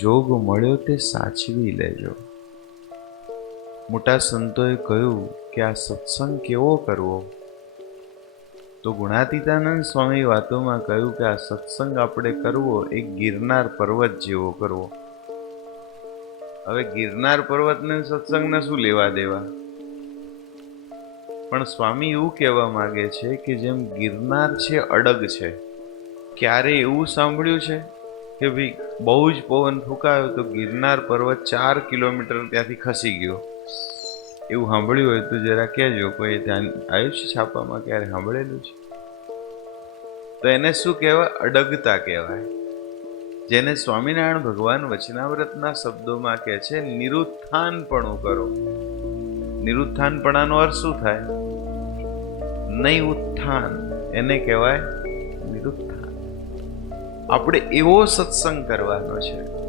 જોગ મળ્યો તે સાચવી લેજો. મોટા સંતોએ કહ્યું કે આ સત્સંગ કેવો કરવો? તો ગુણાતીતાનંદ સ્વામી વાતોમાં કહ્યું કે આ સત્સંગ આપણે કરવો એ ગિરનાર પર્વત જેવો કરવો. હવે ગિરનાર પર્વતને સત્સંગને શું લેવા દેવા? પણ સ્વામી એવું કહેવા માંગે છે કે જેમ ગિરનાર છે અડગ છે. ક્યારે એવું સાંભળ્યું છે કે ભાઈ બહુ જ પવન ફૂંકાયો તો ગિરનાર પર્વત 4 કિલોમીટર ત્યાંથી ખસી ગયો? એવું સાંભળ્યું હોય તો જરા કહેજો. કોઈ ધ્યાન આવ્યું છે છાપામાં? ક્યારે સાંભળેલું છે? તો એને શું કહેવાય? અડગતા કહેવાય. જેને સ્વામિનારાયણ ભગવાન વચનામૃતના શબ્દોમાં કહે છે નિરુત્થાનપણું કરો. નિરુત્થાનપણાનો અર્થ શું થાય? નહીં ઉત્થાન, એને કહેવાય નિરુત્થાન. આપણે એવો સત્સંગ કરવાનો છે